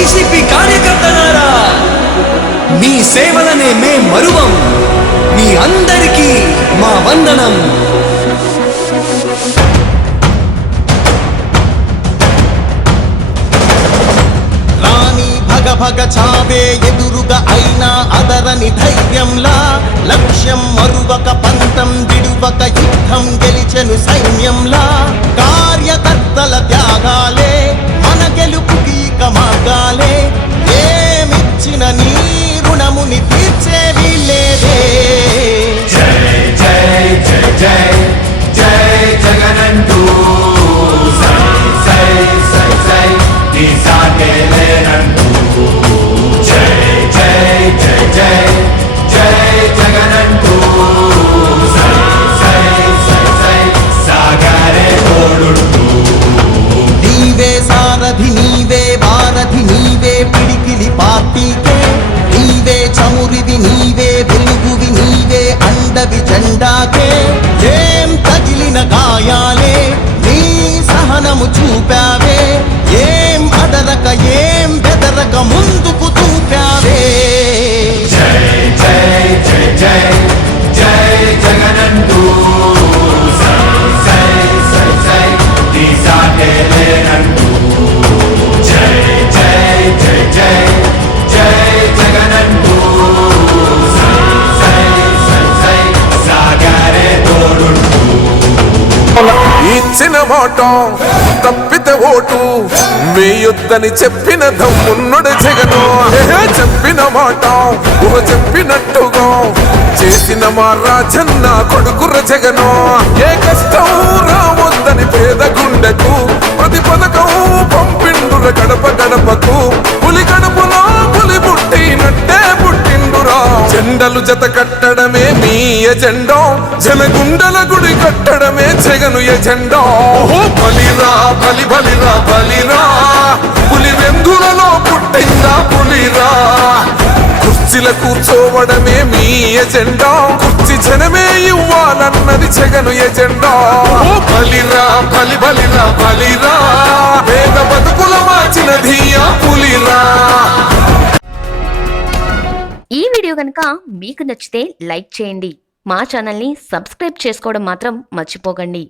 YCP కార్యకర్తలారా, మీ సేవలనే మే మరువం. మీ అందరికీ మా వందనం. భగ చావే ఎదురుగా అయినా అదరని ధైర్యంలా, లక్ష్యం మరువక పంతం విడువక యుద్ధం గెలిచెను సైన్యంలా. కార్యకర్తల త్యాగాలే మన గెలుపుకి ఇక మార్గాలే. ఏమిచ్చిన నీ రుణముని తీర్చేది లేదే. జై జై జై జై జై జగనంటూ సై సై సై సై నీ సాటే లేనంటూ. జై జై జై జై జై జగనంటూ సై సై సై సై సాగరే తోడుంటూ. నీవే సారథి నీవే వారధి నీవే పిడికిలి పార్టీకే. నీవే చమురివి నీవే వెలుగువి నీవే అండవి జెండాకే. ఏం తగిలిన గాయాలే నీ సహనము చూపావే. ఏం అదరక ఏం బెదరక ముందుకు చూపావే. జై జై జై జై జై జగనంటూ సై సై సై సై నీ సాటే లేనంటూ. జై జై జై జై జై జగనంటూ సై సై సై సై సాగరే తోడుంటూ. ఇచ్చిన మాట తప్పితే ఓటు వేయొద్దని చెప్పిన దమ్మున్నడు జగను. చెప్పిన మాట ఊహ చెప్పినట్టుగా చేసిన మా రాజన్న కొడుకుర జగను. ఏ కష్టం రావద్దని పేద గుండెకు ప్రతి పథకం పంపిండుర గడప గడపకు. పులి గడపలో పులి పుట్టినట్టే పుట్టిండురా. జెండలు జత కట్టడమే మీ ఎజెండా, జనగుండల గుడి కట్టడమే జగను ఎజెండా. బలిరా బలి బలిరా బలిరా, పులి వెందులలో పుట్టిందా పులిరా. కుర్చీల కూర్చోవడమే మీ ఎజెండా, కుర్చీ జనమే ఇవ్వాలన్నది జగను ఎజెండా. బలిరా బలి బలిరా బలిరా, పేద బతుకుల మార్చినది ఆ పులిరా. ఈ వీడియో కనుక మీకు నచ్చితే లైక్ చేయండి. మా ఛానల్ని సబ్స్క్రైబ్ చేసుకోవడం మాత్రం మర్చిపోకండి.